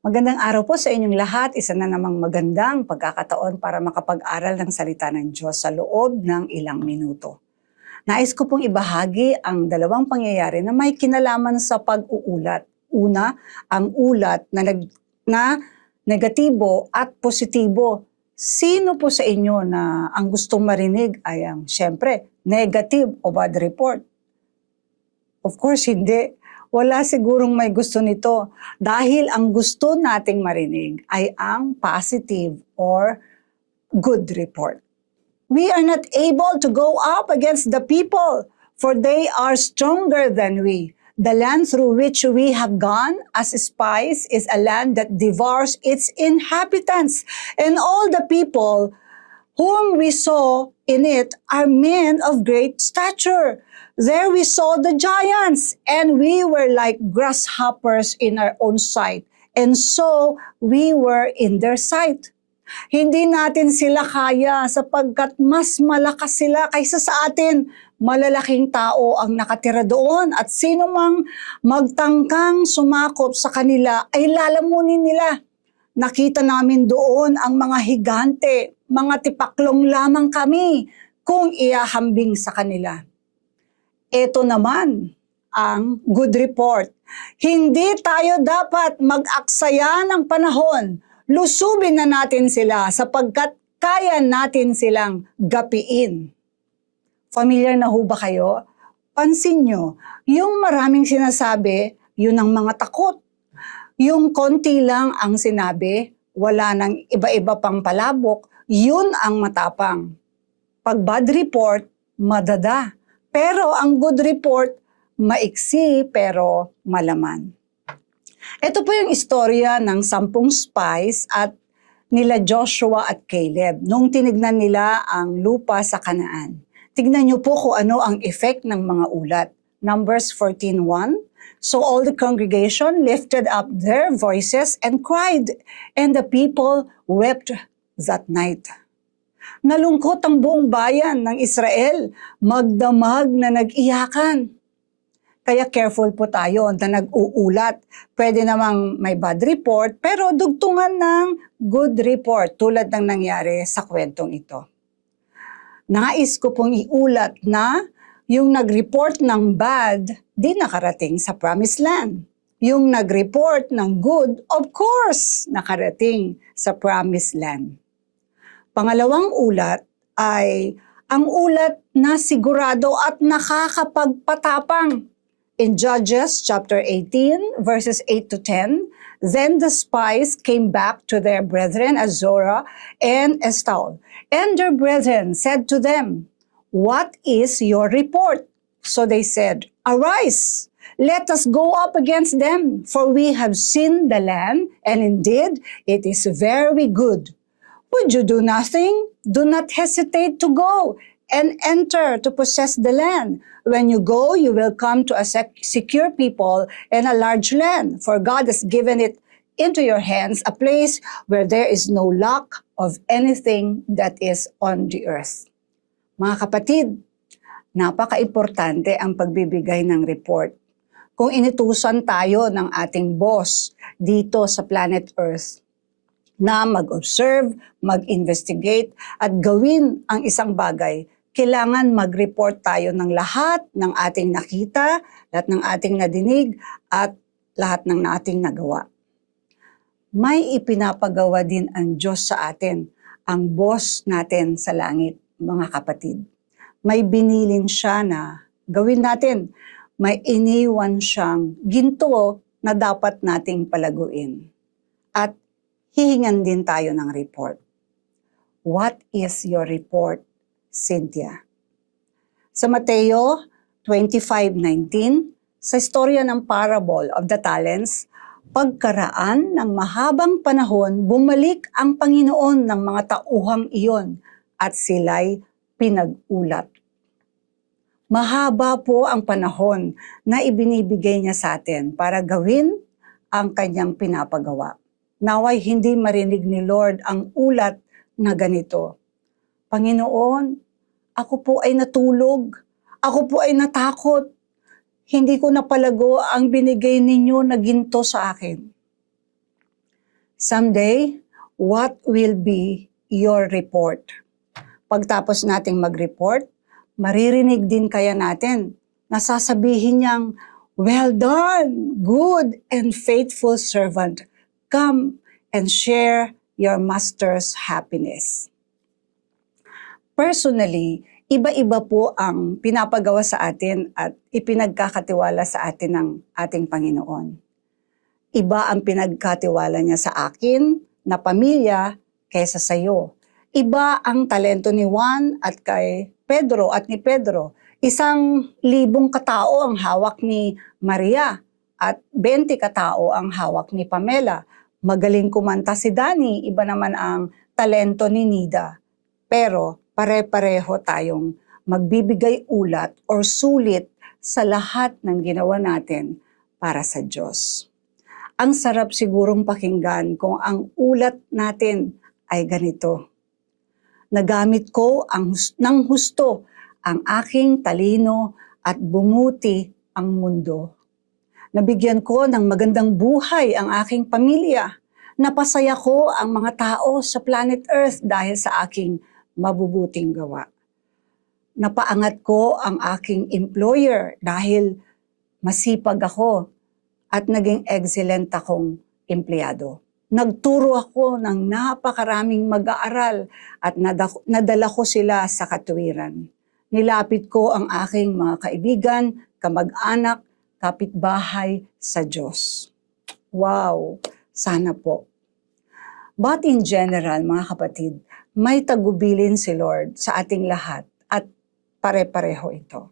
Magandang araw po sa inyong lahat. Isa na namang magandang pagkakataon para makapag-aral ng salita ng Diyos sa loob ng ilang minuto. Nais ko pong ibahagi ang dalawang pangyayari na may kinalaman sa pag-uulat. Una, ang ulat na negatibo at positibo. Sino po sa inyo na ang gustong marinig ay ang siyempre negative o bad report? Of course, hindi. Wala sigurong may gusto nito dahil ang gusto nating marinig ay ang positive or good report. We are not able to go up against the people, for they are stronger than we. The land through which we have gone as spies is a land that devours its inhabitants, and all the people whom we saw in it are men of great stature. There we saw the giants, and we were like grasshoppers in our own sight, and so we were in their sight. Hindi natin sila kaya sapagkat mas malakas sila kaysa sa atin. Malalaking tao ang nakatira doon at sino mang magtangkang sumakop sa kanila ay lalamunin nila. Nakita namin doon ang mga higante, mga tipaklong lamang kami kung iahambing sa kanila. Ito naman ang good report. Hindi tayo dapat mag-aksaya ng panahon. Lusubin na natin sila sapagkat kaya natin silang gapiin. Familiar na ho ba kayo? Pansin nyo, yung maraming sinasabi, yun ang mga takot. Yung konti lang ang sinabi, wala nang iba-iba pang palabok, yun ang matapang. Pag bad report, madada. Pero ang good report, maiksi pero malaman. Ito po yung istorya ng 10 spies at nila Joshua at Caleb nung tinignan nila ang lupa sa Kanaan. Tignan niyo po kung ano ang effect ng mga ulat. Numbers 14:1. So all the congregation lifted up their voices and cried, and the people wept that night. Nalungkot ang buong bayan ng Israel, magdamag na nag-iyakan. Kaya careful po tayo na nag-uulat. Pwede namang may bad report, pero dugtungan ng good report tulad ng nangyari sa kwentong ito. Nais ko pong iulat na yung nag-report ng bad, di nakarating sa promised land. Yung nag-report ng good, of course, nakarating sa promised land. Pangalawang ulat ay ang ulat na sigurado at nakakapagpatapang. In Judges chapter 18 verses 8 to 10, then the spies came back to their brethren Azorah and Estaol, and their brethren said to them, "What is your report?" So they said, "Arise, let us go up against them, for we have seen the land, and indeed it is very good. Would you do nothing? Do not hesitate to go and enter to possess the land. When you go, you will come to a secure people and a large land, for God has given it into your hands, a place where there is no lack of anything that is on the earth." Mga kapatid, napaka-importante ang pagbibigay ng report. Kung inutusan tayo ng ating boss dito sa planet Earth, na mag-observe, mag-investigate, at gawin ang isang bagay, kailangan mag-report tayo ng lahat ng ating nakita, lahat ng ating nadinig, at lahat ng ating nagawa. May ipinapagawa din ang Diyos sa atin, ang boss natin sa langit, mga kapatid. May binilin siya na gawin natin. May iniwan siyang ginto na dapat nating palaguin. At hihingan din tayo ng report. What is your report, Cynthia? Sa Mateo 25:19, sa istorya ng parable of the talents, pagkaraan ng mahabang panahon, bumalik ang Panginoon ng mga tauhang iyon at sila'y pinag-ulat. Mahaba po ang panahon na ibinibigay niya sa atin para gawin ang kanyang pinapagawa. Naway hindi marinig ni Lord ang ulat na ganito, "Panginoon, ako po ay natulog, ako po ay natakot, hindi ko napalago ang binigay ninyo na ginto sa akin." Someday, what will be your report? Pagtapos nating mag-report, maririnig din kaya natin na sasabihin niyang, "Well done, good and faithful servant. Come and share your master's happiness." Personally, iba-iba po ang pinapagawa sa atin at ipinagkakatiwala sa atin ng ating Panginoon. Iba ang pinagkatiwala niya sa akin na pamilya kaysa sa iyo. Iba ang talento ni Juan at kay Pedro at ni Pedro. 1,000 katao ang hawak ni Maria at 20 katao ang hawak ni Pamela. Magaling kumanta si Danny, iba naman ang talento ni Nida. Pero pare-pareho tayong magbibigay ulat or sulit sa lahat ng ginawa natin para sa Diyos. Ang sarap sigurong pakinggan kung ang ulat natin ay ganito. Nagamit ko ng husto ang aking talino at bumuti ang mundo. Nabigyan ko ng magandang buhay ang aking pamilya. Napasaya ko ang mga tao sa planet Earth dahil sa aking mabubuting gawa. Napaangat ko ang aking employer dahil masipag ako at naging excellent akong empleyado. Nagturo ako ng napakaraming mag-aaral at nadala ko sila sa katuwiran. Nilapit ko ang aking mga kaibigan, kamag-anak, kapitbahay sa Diyos. Wow! Sana po. But in general, mga kapatid, may tagubilin si Lord sa ating lahat at pare-pareho ito.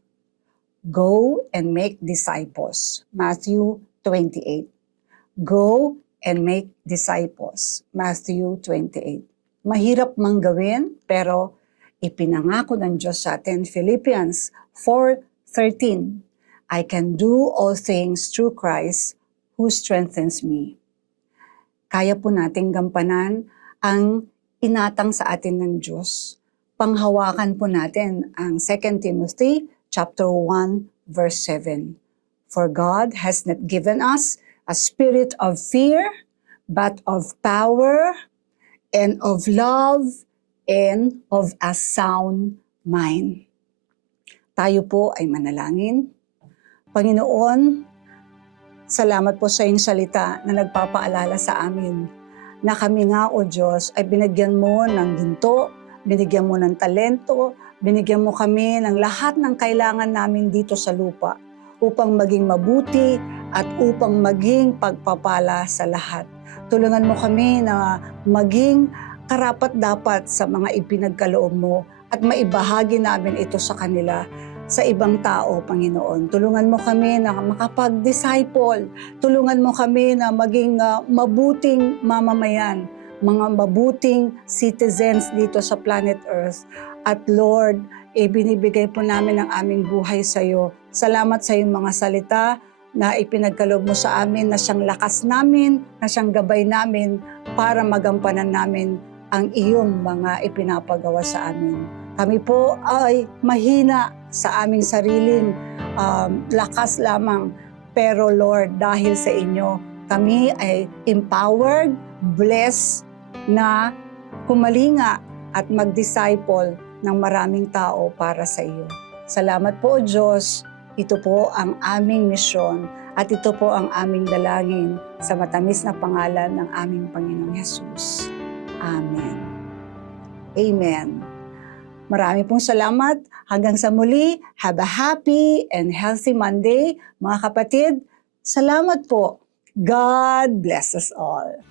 Go and make disciples. Matthew 28. Go and make disciples. Matthew 28. Mahirap mang gawin, pero ipinangako ng Diyos sa atin. Philippians 4:13. I can do all things through Christ who strengthens me. Kaya po nating gampanan ang inatang sa atin ng Diyos. Panghawakan po natin ang 2 Timothy chapter 1 verse 7. For God has not given us a spirit of fear, but of power and of love and of a sound mind. Tayo po ay manalangin. Panginoon, salamat po sa iyong salita na nagpapaalala sa amin na kami nga, O Diyos, ay binigyan mo ng ginto, binigyan mo ng talento, binigyan mo kami ng lahat ng kailangan namin dito sa lupa upang maging mabuti at upang maging pagpapala sa lahat. Tulungan mo kami na maging karapat-dapat sa mga ipinagkaloob mo at maibahagi namin ito sa kanila, sa ibang tao, Panginoon. Tulungan mo kami na makapag-disciple. Tulungan mo kami na maging mabuting mamamayan, mga mabuting citizens dito sa planet Earth. At Lord, ibinibigay po namin ang aming buhay sa iyo. Salamat sa iyong mga salita na ipinagkaloob mo sa amin, na siyang lakas namin, na siyang gabay namin para magampanan namin ang iyong mga ipinapagawa sa amin. Kami po ay mahina sa aming sariling lakas lamang. Pero Lord, dahil sa inyo, kami ay empowered, blessed na kumalinga at mag-disciple ng maraming tao para sa iyo. Salamat po, Diyos. Ito po ang aming misyon at ito po ang aming dalangin sa matamis na pangalan ng aming Panginoong Hesus. Amen. Amen. Marami pong salamat. Hanggang sa muli, have a happy and healthy Monday. Mga kapatid, salamat po. God bless us all.